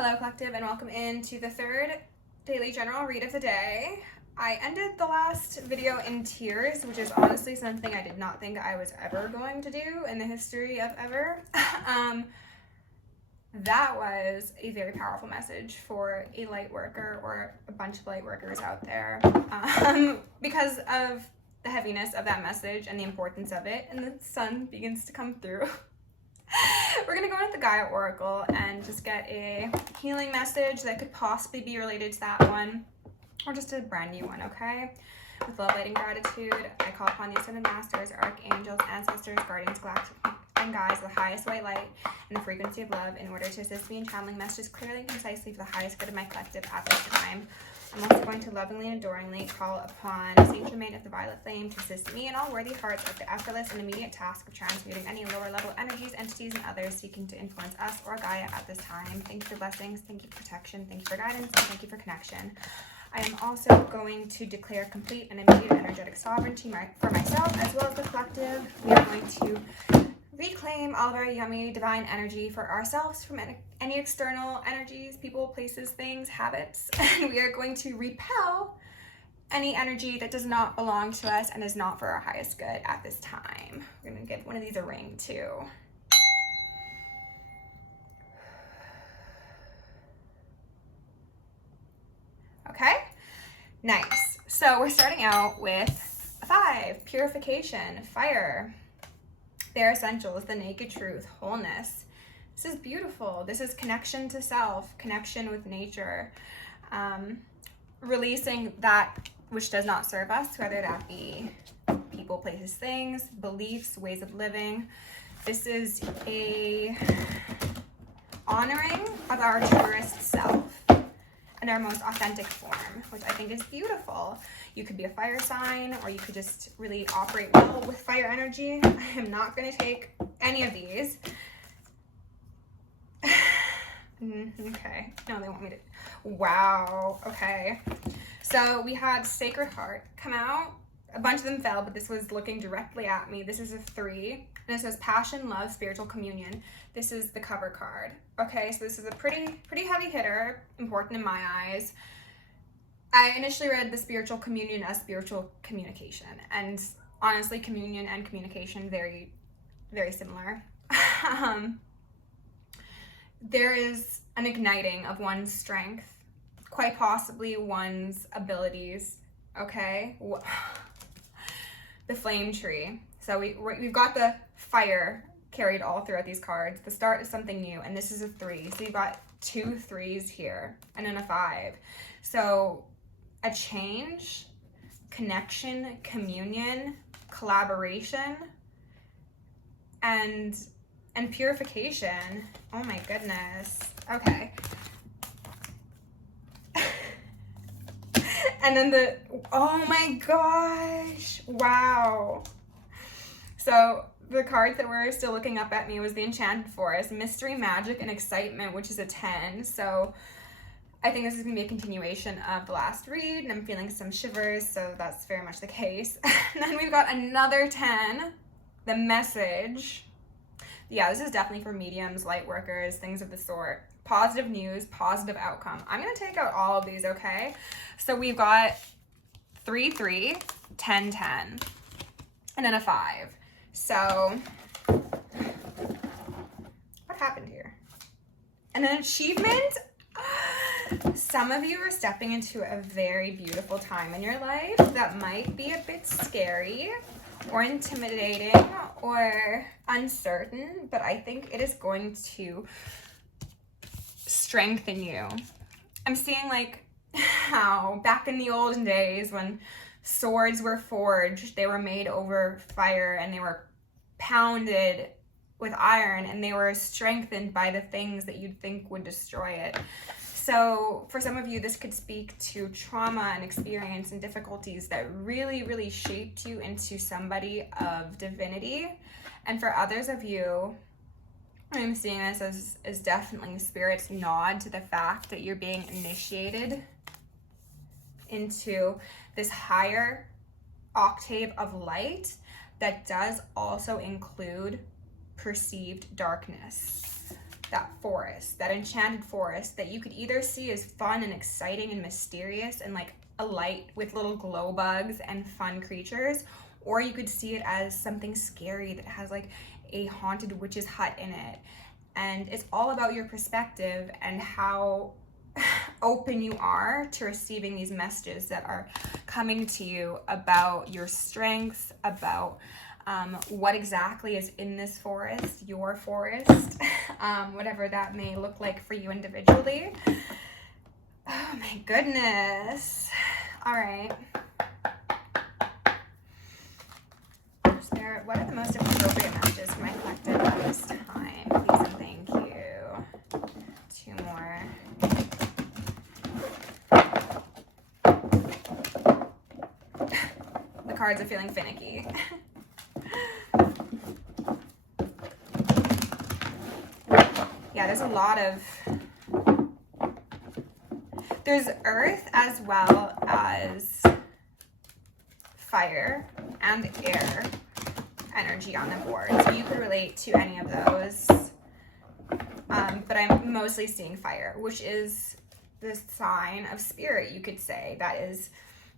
Hello Collective, and welcome into the third daily general read of the day. I ended the last video in tears, which is honestly something I did not think I was ever going to do in the history of ever. That was a very powerful message for a light worker or a bunch of light workers out there, because of the heaviness of that message and the importance of it, and the sun begins to come through. We're going to go into the Gaia Oracle and just get a healing message that could possibly be related to that one, or just a brand new one, okay? With love, light, and gratitude, I call upon the Ascended Masters, Archangels, Ancestors, Guardians, Galactic, and Guides, the highest white light, and the frequency of love, in order to assist me in channeling messages clearly and concisely for the highest good of my collective at this time. I'm also going to lovingly and adoringly call upon Saint Germain of the Violet Flame to assist me and all worthy hearts with the effortless and immediate task of transmuting any lower level energies, entities, and others seeking to influence us or Gaia at this time. Thank you for blessings, thank you for protection, thank you for guidance, and thank you for connection. I am also going to declare complete and immediate energetic sovereignty for myself as well as the collective. We are going to reclaim all of our yummy divine energy for ourselves from any external energies, people, places, things, habits, and we are going to repel any energy that does not belong to us and is not for our highest good at this time. We're going to give one of these a ring too. Okay, nice. So we're starting out with 5, purification, fire. Their essentials, the naked truth, wholeness. This is beautiful. This is connection to self, connection with nature, releasing that which does not serve us, whether that be people, places, things, beliefs, ways of living. This is a honoring of our truest self and our most authentic form, which I think is beautiful. You could be a fire sign, or you could just really operate well with fire energy. I am not going to take any of these. Okay, no, they want me to. Wow, okay. So we had Sacred Heart come out. A bunch of them fell, but this was looking directly at me. This is a 3, and it says Passion, Love, Spiritual Communion. This is the cover card. Okay, so this is a pretty heavy hitter, important in my eyes. I initially read the spiritual communion as spiritual communication, and honestly, communion and communication, very, very similar. There is an igniting of one's strength, quite possibly one's abilities, okay? The flame tree. So we've got the fire carried all throughout these cards. The start is something new, and this is a 3. So you've got 2 3s here, and then a 5. So a change, connection, communion, collaboration, and purification. Oh my goodness. Okay. And then oh my gosh. Wow. So the cards that were still looking up at me was the Enchanted Forest, Mystery, Magic, and Excitement, which is a 10. So I think this is going to be a continuation of the last read, and I'm feeling some shivers, so that's very much the case. And then we've got another 10, the Message. Yeah, this is definitely for mediums, light workers, things of the sort. Positive news, positive outcome. I'm going to take out all of these, okay? So we've got 3 3, 10 10, and then a 5. So what happened here? And an achievement? Some of you are stepping into a very beautiful time in your life that might be a bit scary or intimidating or uncertain, but I think it is going to strengthen you. I'm seeing like how back in the olden days when swords were forged, they were made over fire and they were pounded with iron, and they were strengthened by the things that you'd think would destroy it. So for some of you, this could speak to trauma and experience and difficulties that really shaped you into somebody of divinity. And for others of you, I'm seeing this as definitely Spirit's nod to the fact that you're being initiated into this higher octave of light that does also include perceived darkness. that forest, that enchanted forest that you could either see as fun and exciting and mysterious and like a light with little glow bugs and fun creatures, or you could see it as something scary that has like a haunted witch's hut in it. And it's all about your perspective and how open you are to receiving these messages that are coming to you about your strengths, about what exactly is in this forest, your forest, whatever that may look like for you individually. Oh my goodness. All right. Spirit, what are the most appropriate messages for my collective at this time? Please and thank you. 2 more. The cards are feeling finicky. Yeah, there's a lot of, there's earth as well as fire and air energy on the board. So you could relate to any of those. But I'm mostly seeing fire, which is the sign of spirit, you could say. That is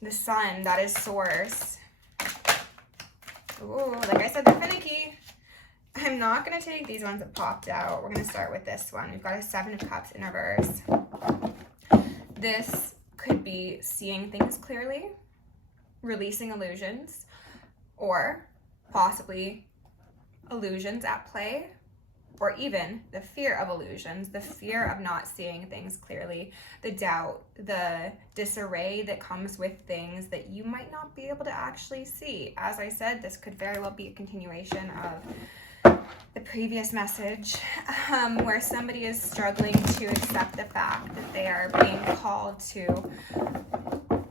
the sun, that is source. Ooh, like I said, they're finicky. I'm not going to take these ones that popped out. We're going to start with this one. We've got a 7 of Cups in reverse. This could be seeing things clearly, releasing illusions, or possibly illusions at play, or even the fear of illusions, the fear of not seeing things clearly, the doubt, the disarray that comes with things that you might not be able to actually see. As I said, this could very well be a continuation of the previous message, where somebody is struggling to accept the fact that they are being called to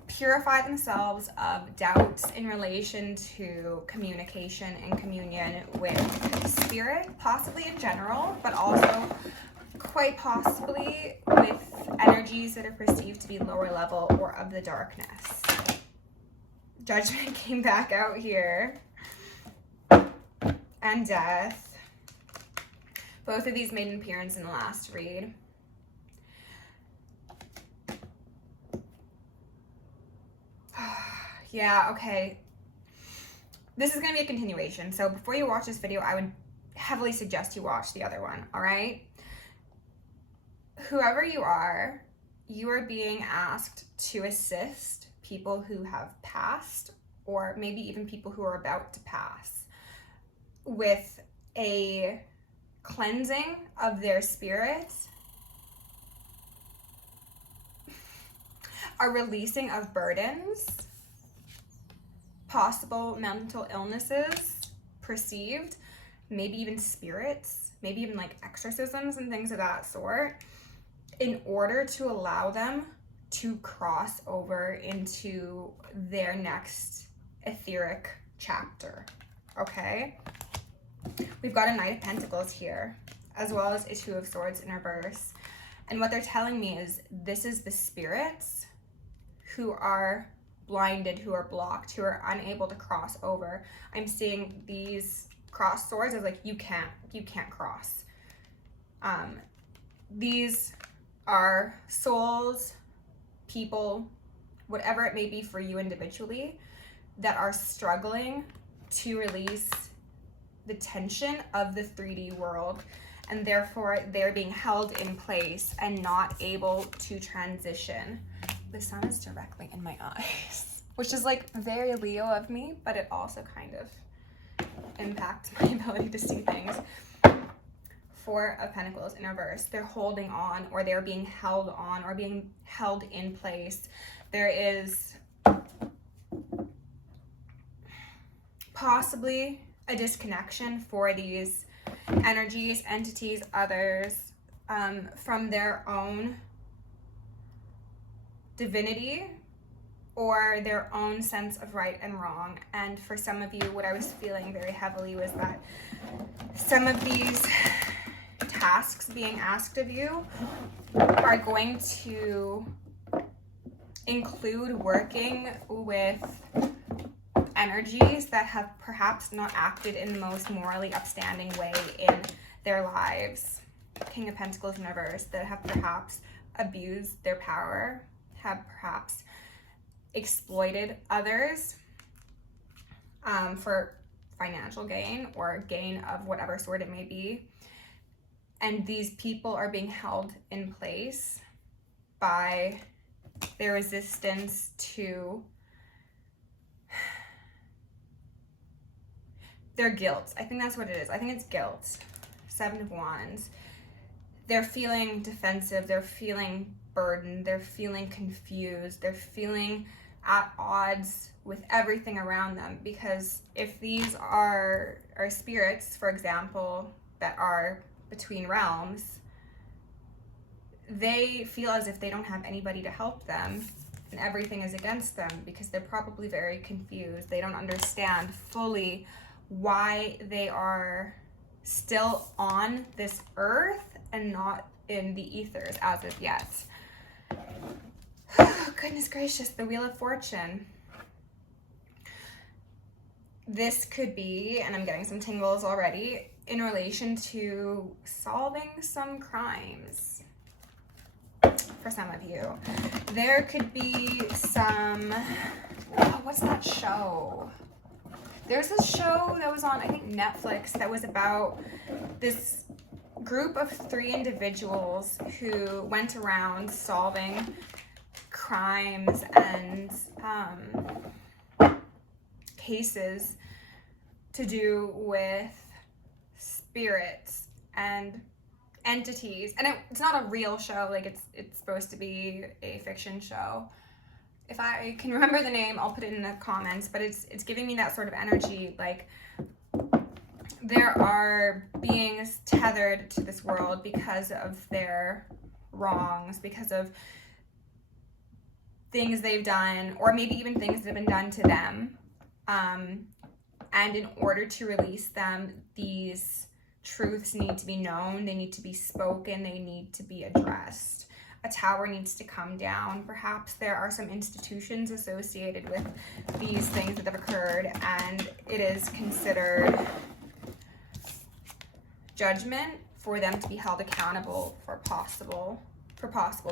purify themselves of doubts in relation to communication and communion with spirit, possibly in general, but also quite possibly with energies that are perceived to be lower level or of the darkness. Judgment came back out here. And Death. Both of these made an appearance in the last read. Yeah, okay. This is going to be a continuation. So before you watch this video, I would heavily suggest you watch the other one, all right? Whoever you are being asked to assist people who have passed, or maybe even people who are about to pass, with a cleansing of their spirits, a releasing of burdens, possible mental illnesses perceived, maybe even spirits, maybe even like exorcisms and things of that sort, in order to allow them to cross over into their next etheric chapter, okay? We've got a Knight of Pentacles here, as well as a 2 of Swords in reverse. And what they're telling me is this is the spirits who are blinded, who are blocked, who are unable to cross over. I'm seeing these cross swords as like, you can't cross. These are souls, people, whatever it may be for you individually, that are struggling to release the tension of the 3D world, and therefore they're being held in place and not able to transition. The sun is directly in my eyes, which is like very Leo of me, but it also kind of impacts my ability to see things. 4 of Pentacles in reverse. They're holding on, or they're being held on, or being held in place. There is possibly a disconnection for these energies, entities, others, from their own divinity or their own sense of right and wrong. And for some of you, what I was feeling very heavily was that some of these tasks being asked of you are going to include working with energies that have perhaps not acted in the most morally upstanding way in their lives. King of Pentacles in reverse, that have perhaps abused their power, have perhaps exploited others for financial gain or gain of whatever sort it may be. And these people are being held in place by their resistance to their guilt. I think that's what it is. I think it's guilt. 7 of Wands. They're feeling defensive. They're feeling burdened. They're feeling confused. They're feeling at odds with everything around them. Because if these are spirits, for example, that are between realms, they feel as if they don't have anybody to help them and everything is against them, because they're probably very confused. They don't understand fully why they are still on this earth and not in the ethers as of yet. Oh, goodness gracious, the Wheel of Fortune. This could be, and I'm getting some tingles already, in relation to solving some crimes. For some of you, there could be some, oh, what's that show? There's this show that was on, I think, Netflix, that was about this group of 3 individuals who went around solving crimes and cases to do with spirits and entities. And it's not a real show, like it's supposed to be a fiction show. If I can remember the name, I'll put it in the comments, but it's giving me that sort of energy, like there are beings tethered to this world because of their wrongs, because of things they've done, or maybe even things that have been done to them. And in order to release them, these truths need to be known, they need to be spoken, they need to be addressed. A tower needs to come down. Perhaps there are some institutions associated with these things that have occurred, and it is considered judgment for them to be held accountable for possible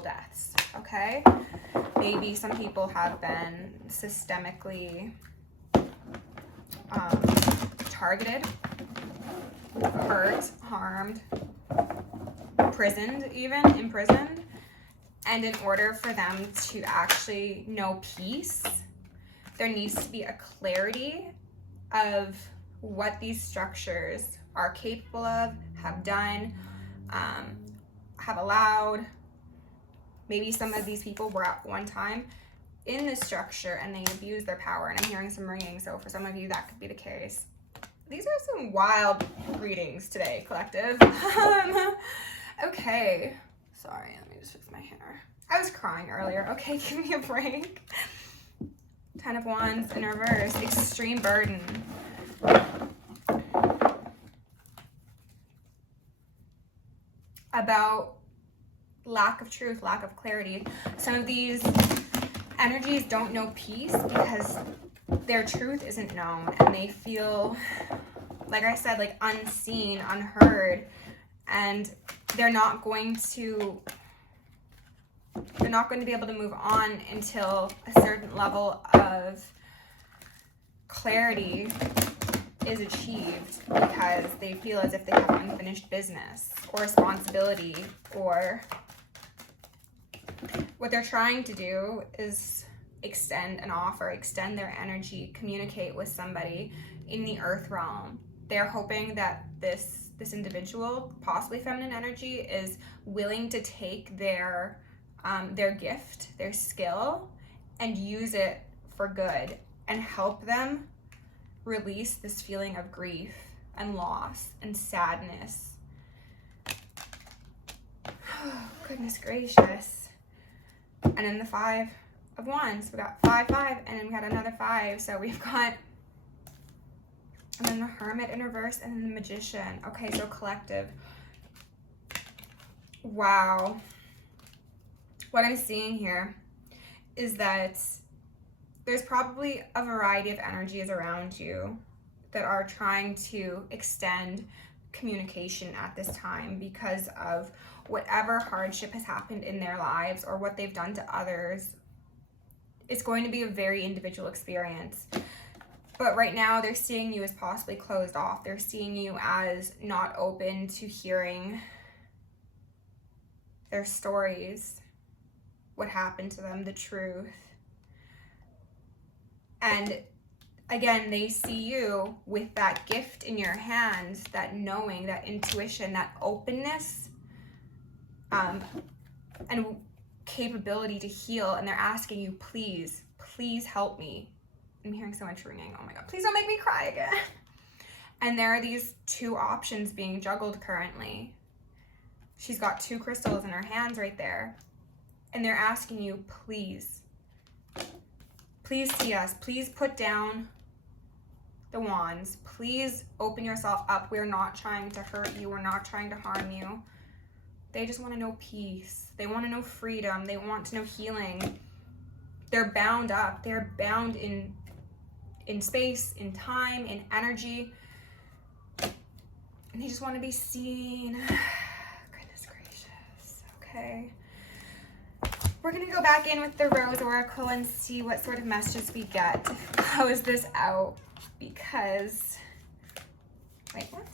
deaths, okay? Maybe some people have been systemically targeted, hurt, harmed, imprisoned. And in order for them to actually know peace, there needs to be a clarity of what these structures are capable of, have done, have allowed. Maybe some of these people were at one time in this structure and they abused their power. And I'm hearing some ringing, so for some of you that could be the case. These are some wild readings today, collective. Okay. Sorry, let me just fix my hair. I was crying earlier. Okay, give me a break. 10 of Wands in reverse. Extreme burden. About lack of truth, lack of clarity. Some of these energies don't know peace because their truth isn't known, and they feel, like I said, like unseen, unheard, and they're not going to be able to move on until a certain level of clarity is achieved, because they feel as if they have unfinished business or responsibility, or what they're trying to do is extend an offer, extend their energy, communicate with somebody in the earth realm. They're hoping that this individual, possibly feminine energy, is willing to take their gift, their skill, and use it for good and help them release this feeling of grief and loss and sadness. Oh, goodness gracious. And then the 5 of Wands, we got 5, 5, and then we got another 5. So we've got, and then the Hermit in reverse, and then the Magician. Okay, so collective. Wow. What I'm seeing here is that there's probably a variety of energies around you that are trying to extend communication at this time because of whatever hardship has happened in their lives or what they've done to others. It's going to be a very individual experience. But right now they're seeing you as possibly closed off. They're seeing you as not open to hearing their stories, what happened to them, the truth. And again, they see you with that gift in your hand, that knowing, that intuition, that openness, and capability to heal. And they're asking you, please, please help me. I'm hearing so much ringing. Oh my God, please don't make me cry again. And there are these two options being juggled currently. She's got two crystals in her hands right there. And they're asking you, please, please see us. Please put down the wands. Please open yourself up. We're not trying to hurt you. We're not trying to harm you. They just want to know peace. They want to know freedom. They want to know healing. They're bound up. They're bound in space, in time, in energy. And they just want to be seen. Goodness gracious. Okay. We're going to go back in with the Rose Oracle and see what sort of messages we get to close this out. Because, wait, what?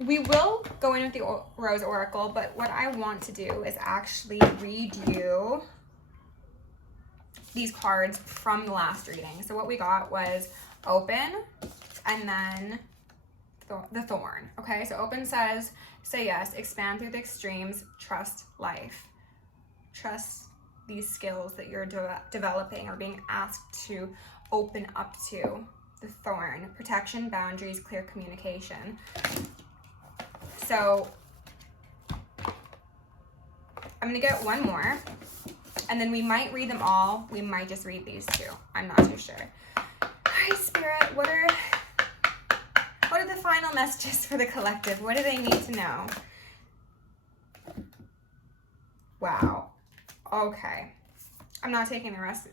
We will go in with the Rose Oracle, but what I want to do is actually read you these cards from the last reading. So what we got was Open and then the Thorn. Okay, so Open says, say yes, expand through the extremes, trust life. Trust these skills that you're developing or being asked to open up to. The Thorn, protection, boundaries, clear communication. So I'm gonna get one more, and then we might read them all. We might just read these two. I'm not too sure. Hi, Spirit. What are the final messages for the collective? What do they need to know? Wow. Okay. I'm not taking the rest.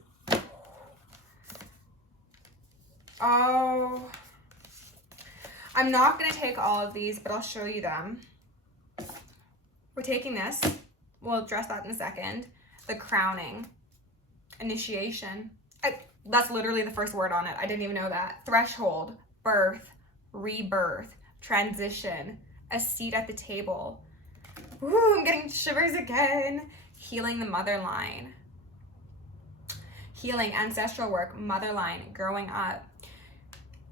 Oh. I'm not going to take all of these, but I'll show you them. We're taking this. We'll address that in a second. The crowning. Initiation. That's literally the first word on it. I didn't even know that. Threshold. Birth. Rebirth. Transition. A seat at the table. Ooh, I'm getting shivers again. Healing the mother line. Healing, ancestral work, mother line, growing up.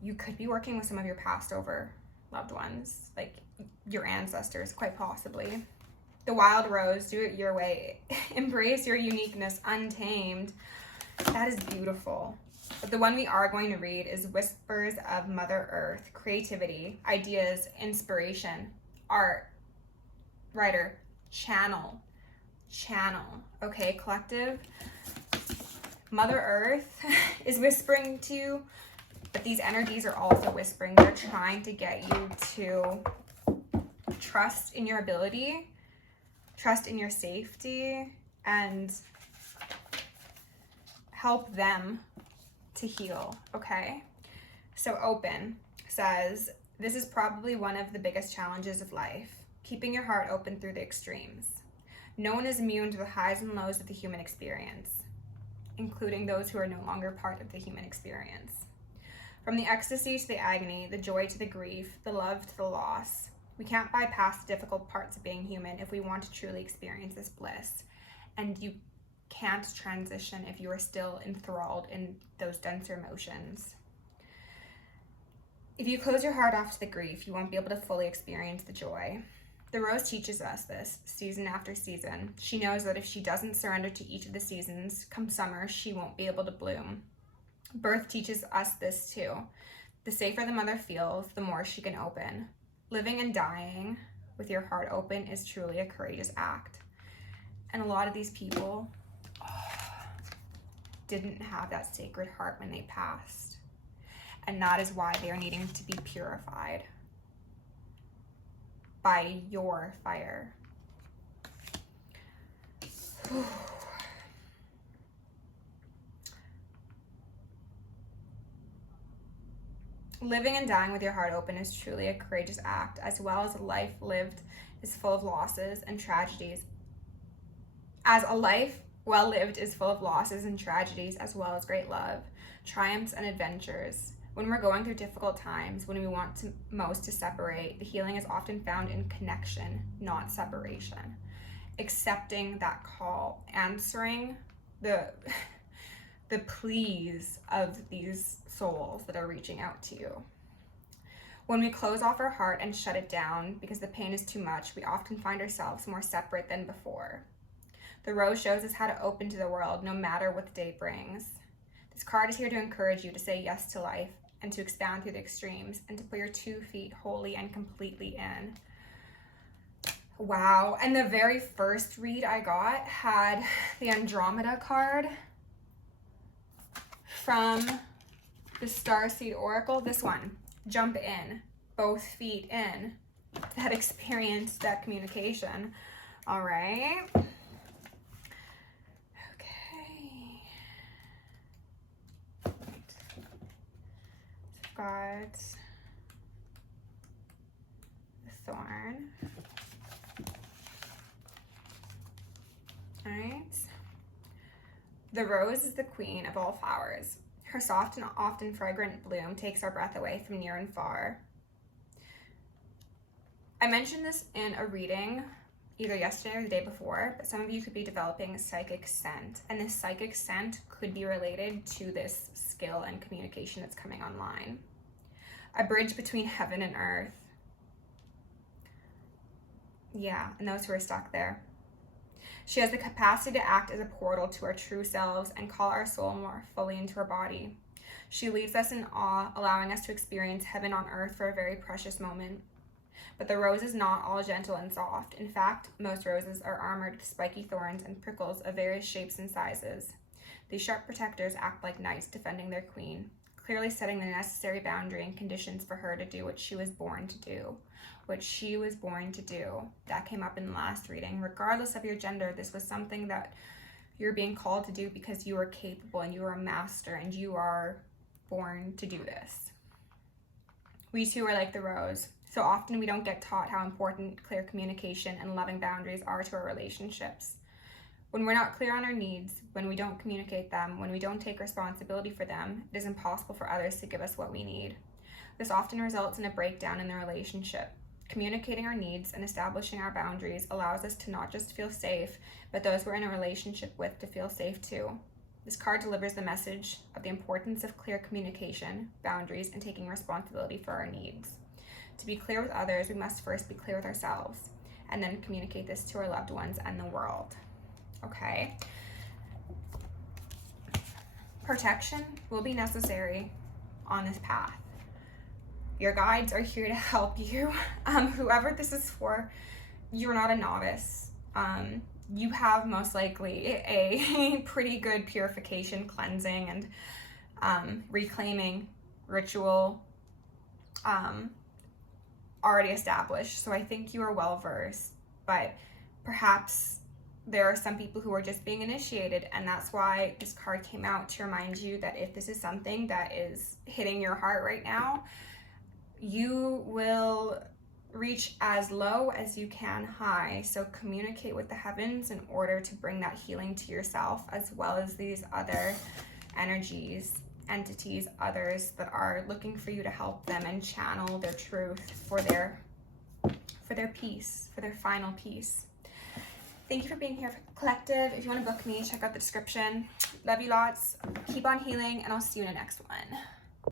You could be working with some of your passed over loved ones, like your ancestors, quite possibly. The Wild Rose, do it your way. Embrace your uniqueness, untamed. That is beautiful. But the one we are going to read is Whispers of Mother Earth, creativity, ideas, inspiration, art, writer, channel. Okay, collective. Mother Earth is whispering to you, but these energies are also whispering. They're trying to get you to trust in your ability, trust in your safety, and help them to heal, okay? So Open says, this is probably one of the biggest challenges of life, keeping your heart open through the extremes. No one is immune to the highs and lows of the human experience, including those who are no longer part of the human experience. From the ecstasy to the agony, the joy to the grief, the love to the loss, we can't bypass the difficult parts of being human if we want to truly experience this bliss. And you can't transition if you are still enthralled in those denser emotions. If you close your heart off to the grief, you won't be able to fully experience the joy. The Rose teaches us this season after season. She knows that if she doesn't surrender to each of the seasons, come summer, she won't be able to bloom. Birth teaches us this too. The safer the mother feels, the more she can open. Living and dying with your heart open is truly a courageous act. And a lot of these people didn't have that sacred heart when they passed. And that is why they are needing to be purified by your fire. Whew. Living and dying with your heart open is truly a courageous act, as well as a life lived is full of losses and tragedies. As a life well lived is full of losses and tragedies, as well as great love, triumphs, and adventures. When we're going through difficult times, when we want most to separate, the healing is often found in connection, not separation. Accepting that call, answering the pleas of these souls that are reaching out to you. When we close off our heart and shut it down because the pain is too much, we often find ourselves more separate than before. The rose shows us how to open to the world, no matter what the day brings. This card is here to encourage you to say yes to life and to expand through the extremes and to put your 2 feet wholly and completely in. Wow. And the very first read I got had the Andromeda card from the Starseed Oracle. This one, jump in, both feet in, that experience, that communication. All right. Okay. So I've got the thorn. All right. The rose is the queen of all flowers. Her soft and often fragrant bloom takes our breath away from near and far. I mentioned this in a reading either yesterday or the day before, but some of you could be developing a psychic scent, and this psychic scent could be related to this skill and communication that's coming online. A bridge between heaven and earth. Yeah, and those who are stuck there. She has the capacity to act as a portal to our true selves and call our soul more fully into her body. She leaves us in awe, allowing us to experience heaven on earth for a very precious moment. But the rose is not all gentle and soft. In fact, most roses are armored with spiky thorns and prickles of various shapes and sizes. These sharp protectors act like knights defending their queen, clearly setting the necessary boundary and conditions for her to do what she was born to do. What she was born to do. That came up in the last reading. Regardless of your gender, this was something that you're being called to do because you are capable and you are a master and you are born to do this. We too are like the rose. So often we don't get taught how important clear communication and loving boundaries are to our relationships. When we're not clear on our needs, when we don't communicate them, when we don't take responsibility for them, it is impossible for others to give us what we need. This often results in a breakdown in the relationship. Communicating our needs and establishing our boundaries allows us to not just feel safe, but those we're in a relationship with to feel safe too. This card delivers the message of the importance of clear communication, boundaries, and taking responsibility for our needs. To be clear with others, we must first be clear with ourselves, and then communicate this to our loved ones and the world. Okay? Protection will be necessary on this path. Your guides are here to help you. Whoever this is for, you're not a novice. You have most likely a pretty good purification, cleansing, and reclaiming ritual already established. So I think you are well versed, but perhaps there are some people who are just being initiated, and that's why this card came out to remind you that if this is something that is hitting your heart right now, you will reach as low as you can high. So communicate with the heavens in order to bring that healing to yourself, as well as these other energies, entities, others that are looking for you to help them and channel their truth for their peace, for their final peace. Thank you for being here, Collective. If you want to book me, check out the description. Love you lots. Keep on healing, and I'll see you in the next one.